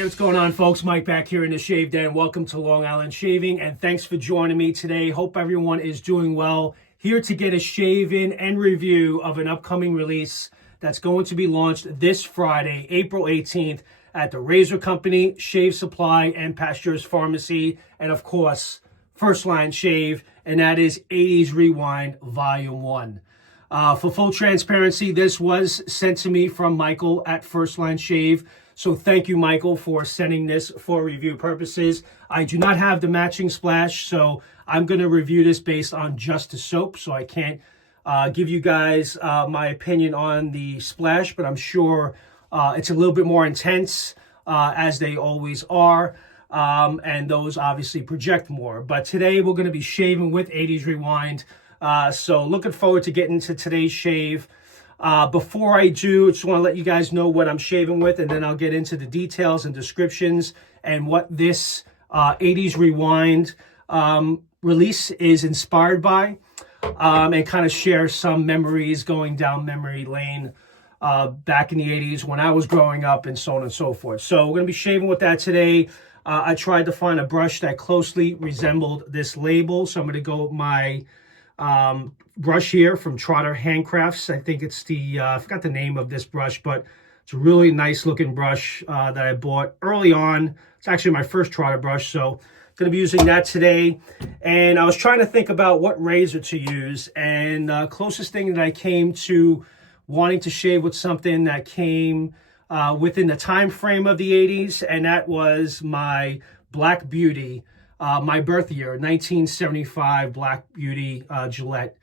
Hey, what's going on, folks? Mike back here in the Shave Den. Welcome to Long Island Shaving, and thanks for joining me today. Hope everyone is doing well. Here to get a shave-in and review of an upcoming release that's going to be launched this Friday, April 18th, at the Razor Company, Shave Supply, and Pasteur's Pharmacy, and of course, First Line Shave, and that is 80's Rewind Volume 1. For full transparency, this was sent to me from Michael at First Line Shave. So thank you, Michael, for sending this for review purposes. I do not have the matching splash, so I'm going to review this based on just the soap. So I can't give you guys my opinion on the splash, but I'm sure it's a little bit more intense, as they always are. And those obviously project more. But today we're going to be shaving with 80's Rewind. So looking forward to getting to today's shave. Before I do, I just want to let you guys know what I'm shaving with, and then I'll get into the details and descriptions and what this 80's Rewind release is inspired by, and kind of share some memories going down memory lane back in the 80's when I was growing up and so on and so forth. So we're going to be shaving with that today. I tried to find a brush that closely resembled this label, so I'm going to go with my brush here from Trotter Handcrafts. I think it's the, I forgot the name of this brush, but it's a really nice looking brush that I bought early on. It's actually my first Trotter brush, so I'm going to be using that today. And I was trying to think about what razor to use, and closest thing that I came to wanting to shave with something that came within the time frame of the 80's, and that was my Black Beauty. My birth year, 1975 Black Beauty Gillette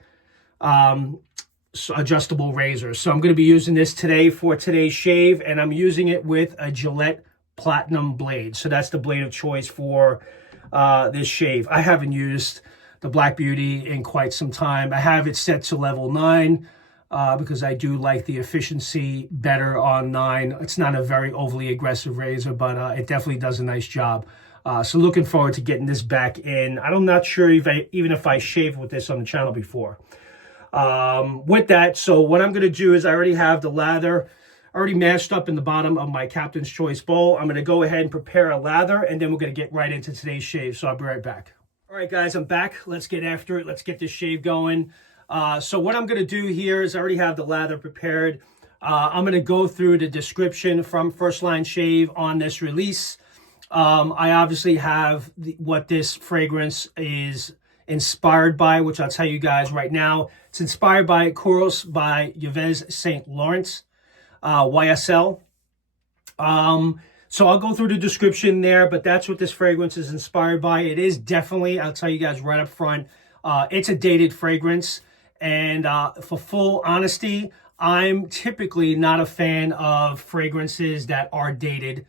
adjustable razor. So I'm going to be using this today for today's shave, and I'm using it with a Gillette Platinum blade. So that's the blade of choice for this shave. I haven't used the Black Beauty in quite some time. I have it set to level 9 because I do like the efficiency better on 9. It's not a very overly aggressive razor, but it definitely does a nice job. So looking forward to getting this back in. I'm not sure even if I shaved with this on the channel before. With that, so what I'm going to do is I already have the lather already mashed up in the bottom of my Captain's Choice bowl. I'm going to go ahead and prepare a lather, and then we're going to get right into today's shave. So I'll be right back. All right, guys, I'm back. Let's get after it. Let's get this shave going. So what I'm going to do here is I already have the lather prepared. I'm going to go through the description from First Line Shave on this release. I obviously have what this fragrance is inspired by, which I'll tell you guys right now. It's inspired by Kouros by Yves Saint Laurent, YSL. So I'll go through the description there, but that's what this fragrance is inspired by. It is definitely, I'll tell you guys right up front, it's a dated fragrance. And for full honesty, I'm typically not a fan of fragrances that are dated.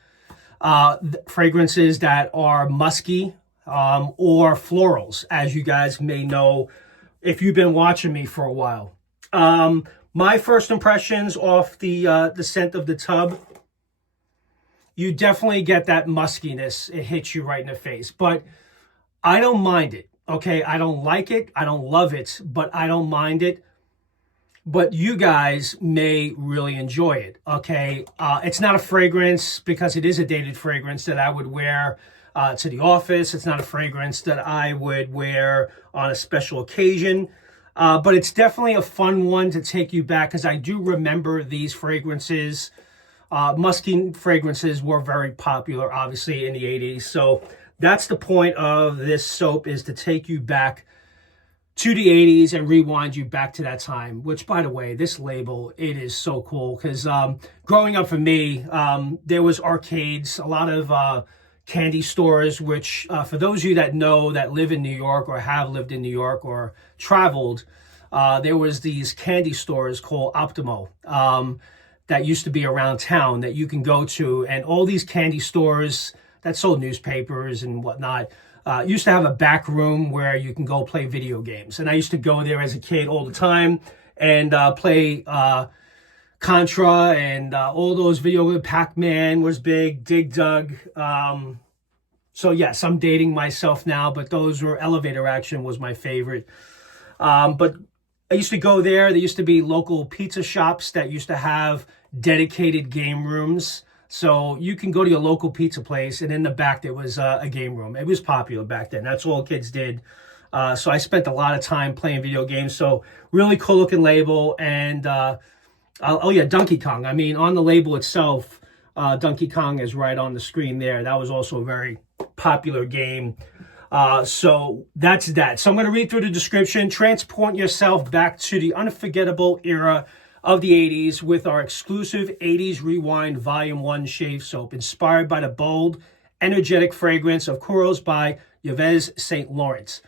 Fragrances that are musky or florals, as you guys may know if you've been watching me for a while. My first impressions off the scent of the tub, you definitely get that muskiness. It hits you right in the face, but I don't mind it. Okay, I don't like it, I don't love it, but I don't mind it. But you guys may really enjoy it, okay? It's not a fragrance, because it is a dated fragrance, that I would wear to the office. It's not a fragrance that I would wear on a special occasion. But it's definitely a fun one to take you back, because I do remember these fragrances. Musky fragrances were very popular, obviously, in the 80's. So that's the point of this soap, is to take you back to the 80's and rewind you back to that time. Which, by the way, this label, it is so cool, because growing up for me, there was arcades, a lot of candy stores, which for those of you that know, that live in New York or have lived in New York or traveled, there was these candy stores called Optimo that used to be around town that you can go to, and all these candy stores that sold newspapers and whatnot used to have a back room where you can go play video games. And I used to go there as a kid all the time and play Contra and all those video games. Pac-Man was big, Dig Dug. So yes, I'm dating myself now, but those were elevator action was my favorite. But I used to go there. There used to be local pizza shops that used to have dedicated game rooms So you can go to your local pizza place, and in the back there was a game room. It was popular back then. That's all kids did. So I spent a lot of time playing video games. So really cool looking label. And oh yeah, Donkey Kong. I mean, on the label itself, Donkey Kong is right on the screen there. That was also a very popular game. So that's that. So I'm going to read through the description. Transport yourself back to the unforgettable era of the 80s with our exclusive 80s Rewind Volume 1 shave soap, inspired by the bold, energetic fragrance of Kouros by Yves Saint Laurent.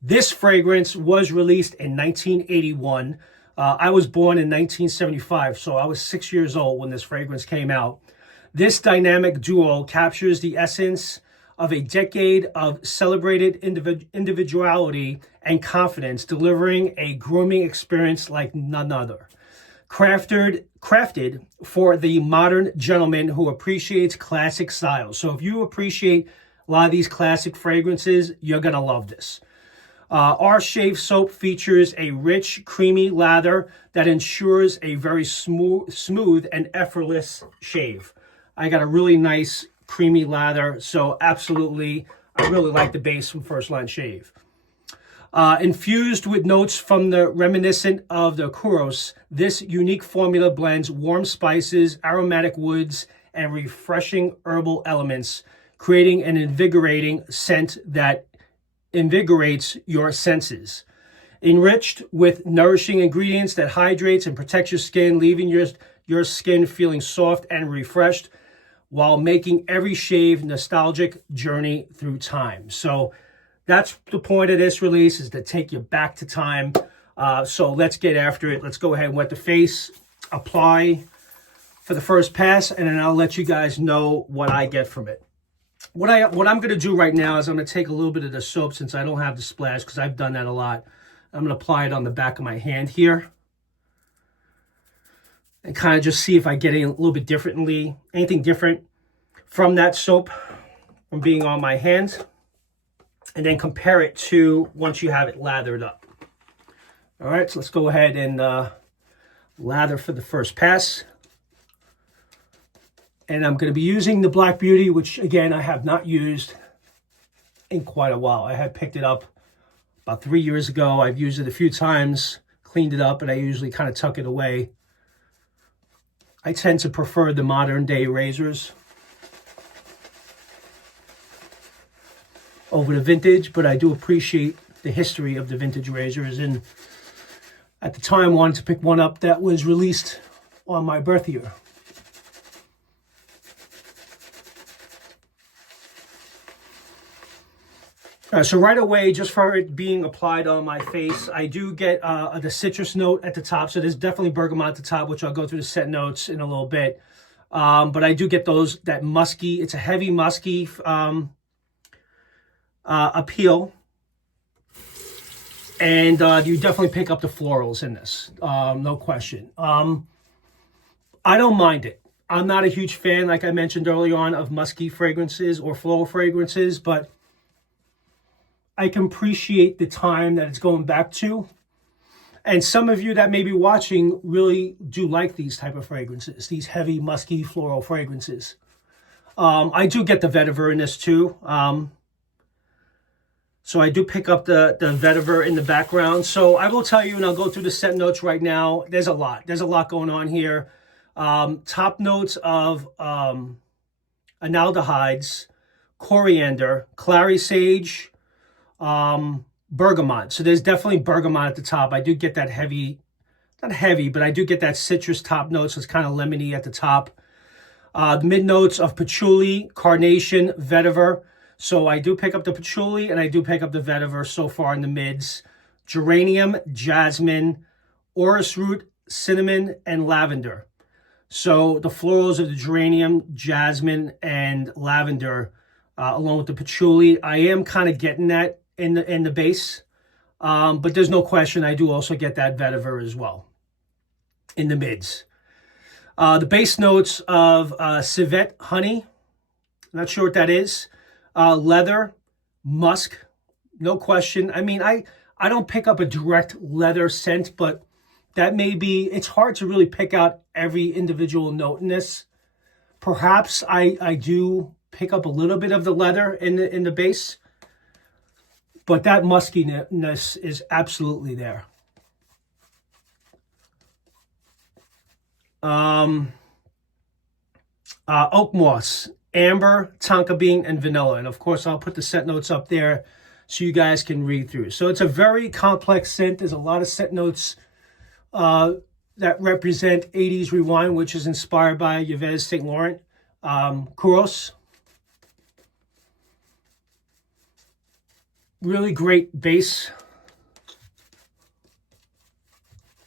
This fragrance was released in 1981. I was born in 1975, so I was 6 years old when this fragrance came out. This dynamic duo captures the essence of a decade of celebrated individuality and confidence, delivering a grooming experience like none other. Crafted for the modern gentleman who appreciates classic styles. So if you appreciate a lot of these classic fragrances, you're going to love this. Our shave soap features a rich, creamy lather that ensures a very smooth and effortless shave. I got a really nice creamy lather, so absolutely, I really like the base from First Line Shave. Infused with notes from the reminiscent of the Kouros, this unique formula blends warm spices, aromatic woods, and refreshing herbal elements, creating an invigorating scent that invigorates your senses. Enriched with nourishing ingredients that hydrates and protects your skin, leaving your skin feeling soft and refreshed, while making every shave nostalgic journey through time. So that's the point of this release, is to take you back to time. So let's get after it. Let's go ahead and wet the face, apply for the first pass, and then I'll let you guys know what I get from it. What I'm going to do right now is I'm going to take a little bit of the soap, since I don't have the splash, because I've done that a lot. I'm going to apply it on the back of my hand here, and kind of just see if I get anything different from that soap from being on my hands, and then compare it to once you have it lathered up. All right, so let's go ahead and lather for the first pass. And I'm going to be using the Black Beauty, which again, I have not used in quite a while. I had picked it up about 3 years ago. I've used it a few times, cleaned it up, and I usually kind of tuck it away. I tend to prefer the modern day razors over the vintage, but I do appreciate the history of the vintage razors. And at the time, wanted to pick one up that was released on my birth year. So right away, just for it being applied on my face, I do get the citrus note at the top. So there's definitely bergamot at the top, which I'll go through the scent notes in a little bit. But I do get that musky, it's a heavy musky appeal. And you definitely pick up the florals in this, no question. I don't mind it. I'm not a huge fan, like I mentioned early on, of musky fragrances or floral fragrances, but I can appreciate the time that it's going back to. And some of you that may be watching really do like these type of fragrances, these heavy, musky, floral fragrances. I do get the vetiver in this too. So I do pick up the vetiver in the background. So I will tell you, and I'll go through the scent notes right now. There's a lot. There's a lot going on here. Top notes of analdehydes, coriander, clary sage, bergamot. So there's definitely bergamot at the top. I do get that heavy, not heavy, but I do get that citrus top notes. So it's kind of lemony at the top. The mid notes of patchouli, carnation, vetiver. So I do pick up the patchouli and I do pick up the vetiver so far in the mids. Geranium, jasmine, orris root, cinnamon, and lavender. So the florals of the geranium, jasmine, and lavender, along with the patchouli, I am kind of getting that in the base. But there's no question I do also get that vetiver as well in the mids. The base notes of civet, honey, not sure what that is. Leather, musk, no question. I mean, I don't pick up a direct leather scent, but that may be, it's hard to really pick out every individual note in this. Perhaps I do pick up a little bit of the leather in the base, but that muskiness is absolutely there. Oak moss, amber, tonka bean, and vanilla. And of course, I'll put the scent notes up there so you guys can read through. So it's a very complex scent. There's a lot of scent notes that represent 80s rewind, which is inspired by Yves Saint Laurent. Kouros. Really great base.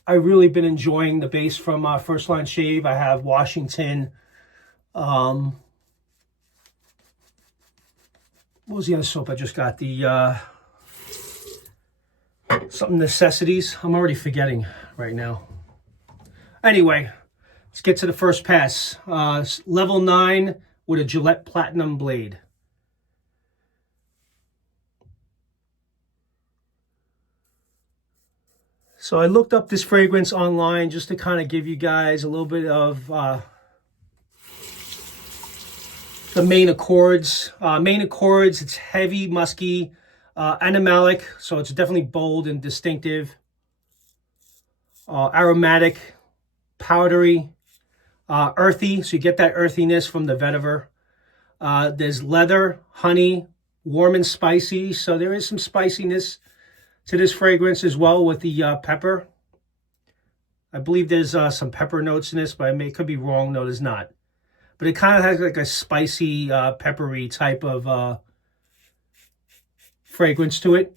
I've really been enjoying the base from First Line Shave. I have Washington. What was the other soap I just got? The something Necessities. I'm already forgetting right now. Anyway, let's get to the first pass. Level 9 with a Gillette Platinum blade. So I looked up this fragrance online just to kind of give you guys a little bit of the main accords. It's heavy, musky, animalic, so it's definitely bold and distinctive. Aromatic, powdery, earthy, so you get that earthiness from the vetiver. There's leather, honey, warm and spicy, so there is some spiciness to this fragrance as well with the pepper. I believe there's some pepper notes in this, but could be wrong. No, there's not. But it kind of has like a spicy, peppery type of fragrance to it.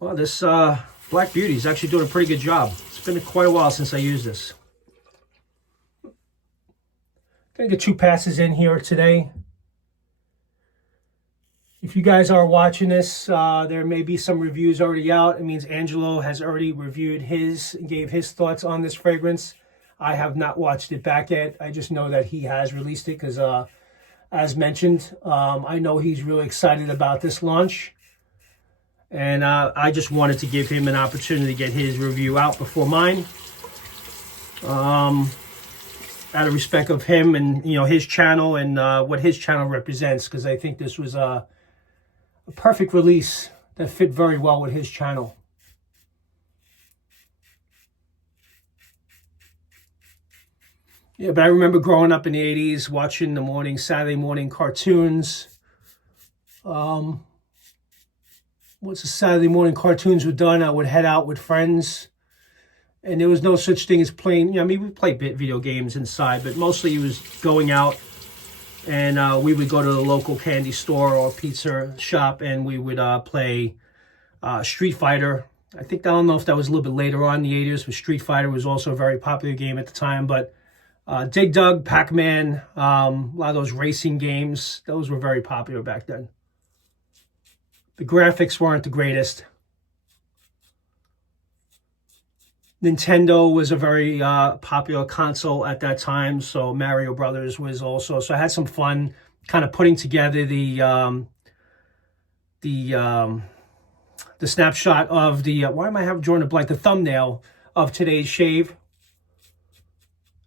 Well, this Black Beauty is actually doing a pretty good job. It's been quite a while since I used this. Gonna get 2 passes in here today. If you guys are watching this, there may be some reviews already out. It means Angelo has already reviewed his and gave his thoughts on this fragrance. I have not watched it back yet. I just know that he has released it because, as mentioned, I know he's really excited about this launch. And I just wanted to give him an opportunity to get his review out before mine. Out of respect of him and, you know, his channel and what his channel represents, because I think this was a perfect release that fit very well with his channel. Yeah, but I remember growing up in the 80s, watching the Saturday morning cartoons. Once the Saturday morning cartoons were done, I would head out with friends. And there was no such thing as playing, you know, I mean, we played video games inside, but mostly it was going out and we would go to the local candy store or pizza shop and we would play Street Fighter. I don't know if that was a little bit later on in the 80s, but Street Fighter was also a very popular game at the time. But Dig Dug, Pac-Man, a lot of those racing games, those were very popular back then. The graphics weren't the greatest. Nintendo was a very popular console at that time, so Mario Brothers was also. So I had some fun kind of putting together the snapshot of the why am I drawing a blank? The thumbnail of today's shave.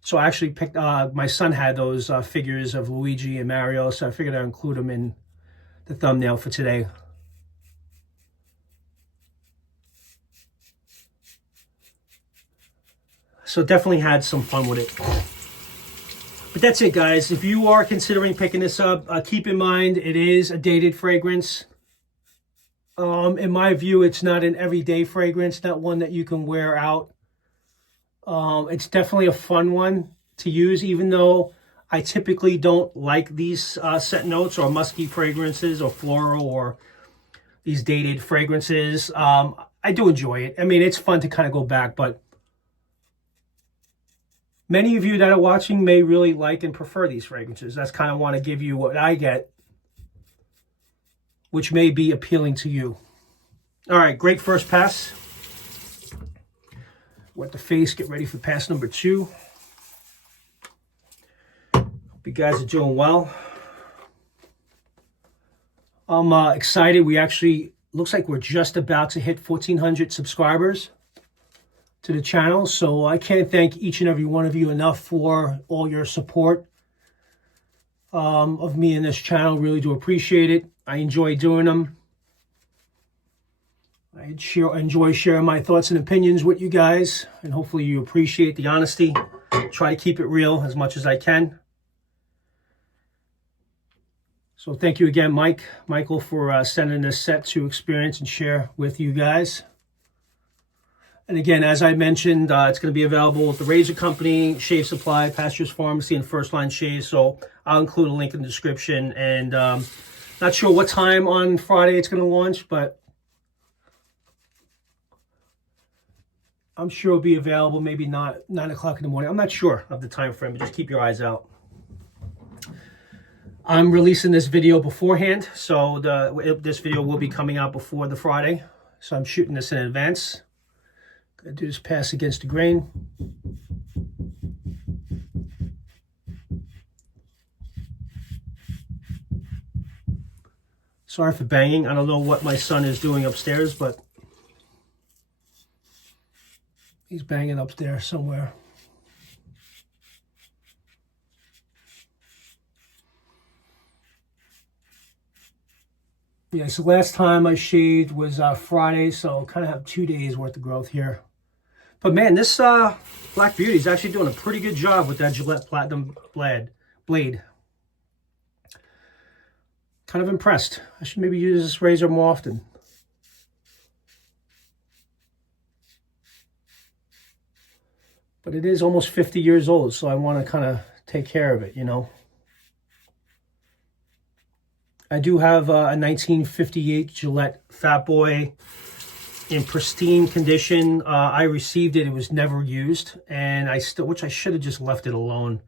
So I actually picked. My son had those figures of Luigi and Mario, so I figured I'd include them in the thumbnail for today. So definitely had some fun with it. But that's it, guys. If you are considering picking this up, keep in mind it is a dated fragrance. In my view, it's not an everyday fragrance, not one that you can wear out. It's definitely a fun one to use, even though I typically don't like these scent notes or musky fragrances or floral or these dated fragrances. I do enjoy it. I mean, it's fun to kind of go back, but many of you that are watching may really like and prefer these fragrances. That's kind of want to give you what I get, which may be appealing to you. All right, great first pass. Wet the face, get ready for pass number 2. Hope you guys are doing well. I'm excited. We actually, looks like we're just about to hit 1,400 subscribers. to the channel. So I can't thank each and every one of you enough for all your support of me in this channel. Really do appreciate it. I enjoy doing them. I enjoy sharing my thoughts and opinions with you guys, and hopefully you appreciate the honesty. Try to keep it real as much as I can. So thank you again, Michael, for sending this set to experience and share with you guys. And again, as I mentioned, it's going to be available at the Razor Company, Shave Supply, Pastures Pharmacy, and First Line Shave. So I'll include a link in the description. And not sure what time on Friday it's going to launch, but I'm sure it'll be available maybe not 9 o'clock in the morning. I'm not sure of the time frame, but just keep your eyes out. I'm releasing this video beforehand, so this video will be coming out before the Friday. So I'm shooting this in advance. Gonna do this pass against the grain. Sorry for banging. I don't know what my son is doing upstairs, but he's banging upstairs somewhere. Yeah, so last time I shaved was Friday, so I'll kind of have 2 days worth of growth here. But man, this Black Beauty is actually doing a pretty good job with that Gillette Platinum blade. Kind of impressed. I should maybe use this razor more often. But it is almost 50 years old, so I want to kind of take care of it, you know. I do have a 1958 Gillette Fat Boy in pristine condition. I received it. It was never used, and which I should have just left it alone.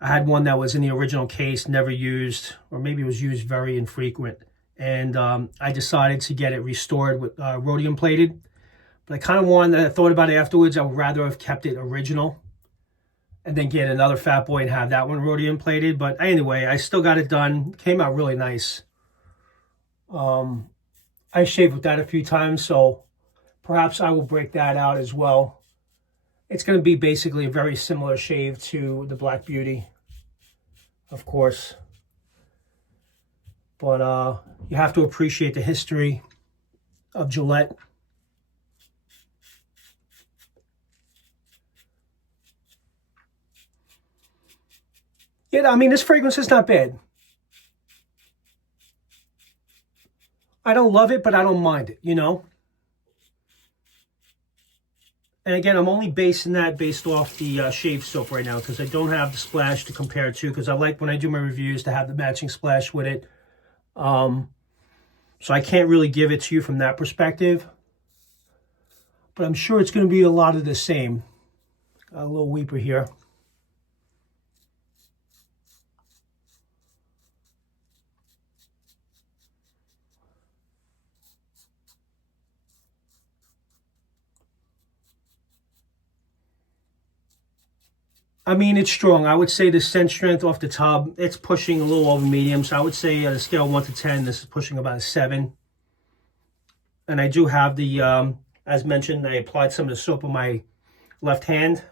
I had one that was in the original case, never used, or maybe it was used very infrequent. And I decided to get it restored with rhodium plated. But I kind of I thought about it afterwards. I would rather have kept it original and then get another Fat Boy and have that one rhodium plated. But anyway, I still got it done. Came out really nice. I shaved with that a few times, so perhaps I will break that out as well. It's going to be basically a very similar shave to the Black Beauty, of course. But you have to appreciate the history of Gillette. Yeah, I mean, this fragrance is not bad. I don't love it, but I don't mind it, you know? And again, I'm only basing that based off the shave soap right now because I don't have the splash to compare it to, because I like when I do my reviews to have the matching splash with it. So I can't really give it to you from that perspective. But I'm sure it's going to be a lot of the same. Got a little weeper here. I mean, it's strong. I would say the scent strength off the tub, it's pushing a little over medium. So I would say on a scale of 1 to 10, this is pushing about a 7. And I do have the, as mentioned, I applied some of the soap on my left hand.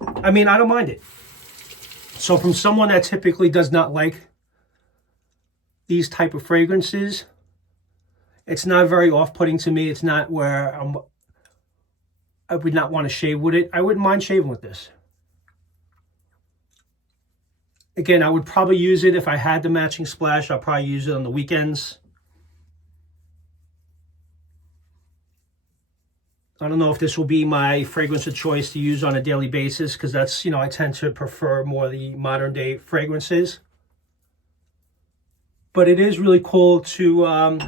I mean, I don't mind it. So from someone that typically does not like these type of fragrances, it's not very off-putting to me. It's not where I would not want to shave with it. I wouldn't mind shaving with this. Again, I would probably use it if I had the matching splash. I'll probably use it on the weekends. I don't know if this will be my fragrance of choice to use on a daily basis, because that's, you know, I tend to prefer more the modern day fragrances. But it is really cool to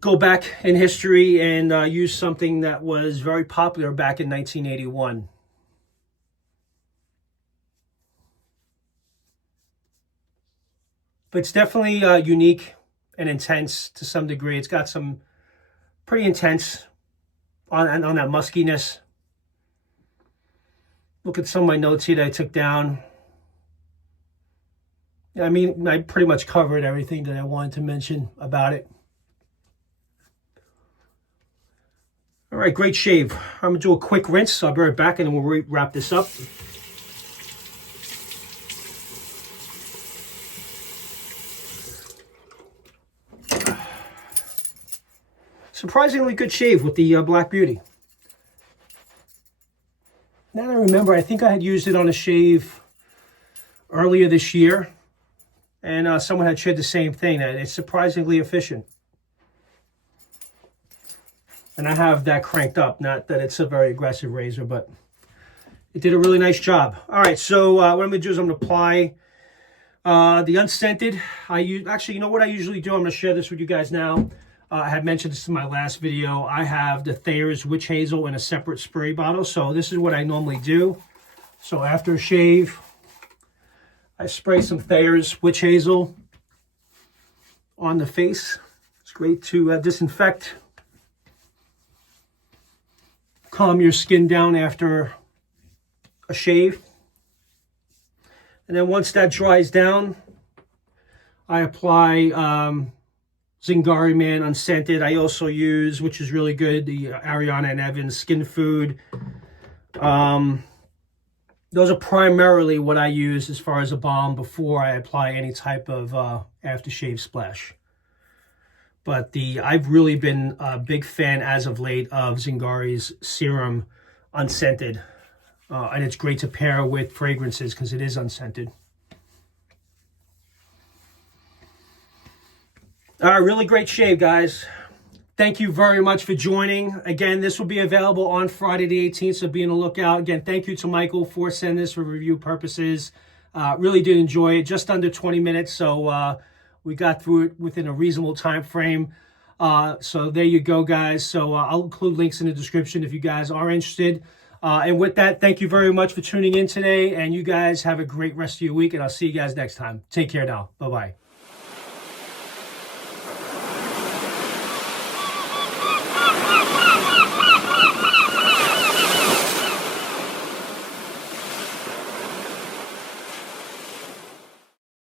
go back in history and use something that was very popular back in 1981. But it's definitely unique and intense to some degree. It's got some pretty intense on that muskiness. Look at some of my notes here that I took down. I mean, I pretty much covered everything that I wanted to mention about it. All right, great shave. I'm gonna do a quick rinse, so I'll be right back and then we'll wrap this up. Surprisingly good shave with the Black Beauty. Now that I remember, I think I had used it on a shave earlier this year, and someone had shared the same thing, that it's surprisingly efficient. And I have that cranked up, not that it's a very aggressive razor, but it did a really nice job. All right, so what I'm going to do is I'm going to apply the unscented. Actually, you know what I usually do? I'm going to share this with you guys now. I had mentioned this in my last video. I have the Thayer's Witch Hazel in a separate spray bottle. So this is what I normally do. So after a shave, I spray some Thayer's Witch Hazel on the face. It's great to disinfect, calm your skin down after a shave. And then once that dries down, I apply Zingari Man unscented. I also use, which is really good, the Ariana and Evans Skin Food. Those are primarily what I use as far as a balm before I apply any type of aftershave splash. But I've really been a big fan as of late of Zingari's Serum unscented. And it's great to pair with fragrances because it is unscented. All right, really great shave, guys. Thank you very much for joining. Again, this will be available on Friday the 18th, so be on the lookout. Again, thank you to Michael for sending this for review purposes. Really did enjoy it. Just under 20 minutes, so we got through it within a reasonable time frame. So there you go, guys. So I'll include links in the description if you guys are interested. And with that, thank you very much for tuning in today. And you guys have a great rest of your week, and I'll see you guys next time. Take care now. Bye-bye.